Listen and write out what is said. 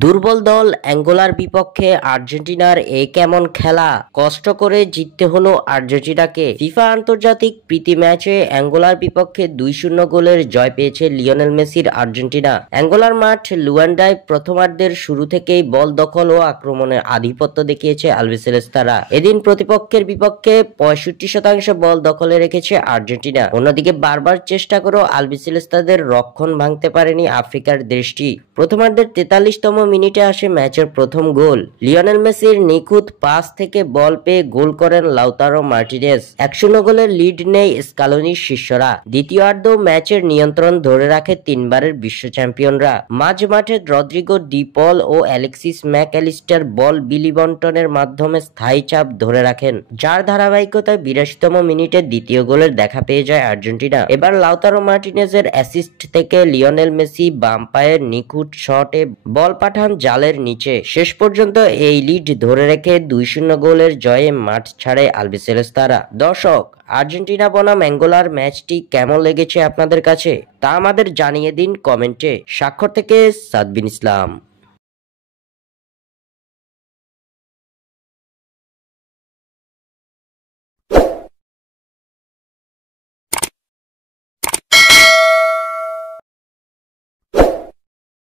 দুর্বল দল অ্যাঙ্গোলার বিপক্ষে আর্জেন্টিনার কেমন খেলা। কষ্ট করে জিততে হলো আর্জেন্টিনাকে। ফিফা আন্তর্জাতিক প্রীতি ম্যাচে অ্যাঙ্গোলার বিপক্ষে 2-0 গোলের জয় পেয়েছে লিওনেল মেসির আর্জেন্টিনা। অ্যাঙ্গোলার মাঠ লুয়ান্ডায় প্রথমার্ধের শুরু থেকেই বল দখল ও আক্রমণের আধিপত্য দেখিয়েছে আলবিসেলেস্তারা। এদিন প্রতিপক্ষের বিপক্ষে 65% বল দখলে রেখেছে আর্জেন্টিনা। অন্যদিকে বারবার চেষ্টা করেও আলবিসেলেস্তাদের রক্ষণ ভাঙতে পারেনি আফ্রিকার দেশটি। প্রথমার্ধের 43তম মিনিটে আসে ম্যাচের প্রথম গোল। লিওনেল মেসির নিখুঁত পাস থেকে বল পেয়ে গোল করেন লাউতারো মার্টিনেজ। 1-0 গোলের লিড নেই স্কালোনির শিষ্যরা। দ্বিতীয়ার্ধেও ম্যাচের নিয়ন্ত্রণ ধরে রাখে তিনবারের বিশ্ব চ্যাম্পিয়নরা। মাঝ মাঠে রদ্রিগো ডি পল ও অ্যালেক্সিস ম্যাকঅ্যালিস্টার বল বিলি বন্টনের মাধ্যমে স্থায়ী চাপ ধরে রাখেন, যার ধারাবাহিকতায় 82তম মিনিটে দ্বিতীয় গোলের দেখা পেয়ে যায় আর্জেন্টিনা। এবার লাউতারো মার্টিনেজের অ্যাসিস্ট থেকে লিওনেল মেসি বাম পায়ের নিখুঁত শটে বল পাঠান জালের নিচে। শেষ পর্যন্ত এই লিড ধরে রেখে 2-0 গোলের জয়ে মাঠ ছাড়ে আলবিসেলেস্তারা। দর্শক, আর্জেন্টিনা বনাম অ্যাঙ্গোলার ম্যাচটি কেমন লেগেছে আপনাদের কাছে তা আমাদের জানিয়ে দিন কমেন্টে। স্বাক্ষর থেকে সাদবিন ইসলাম।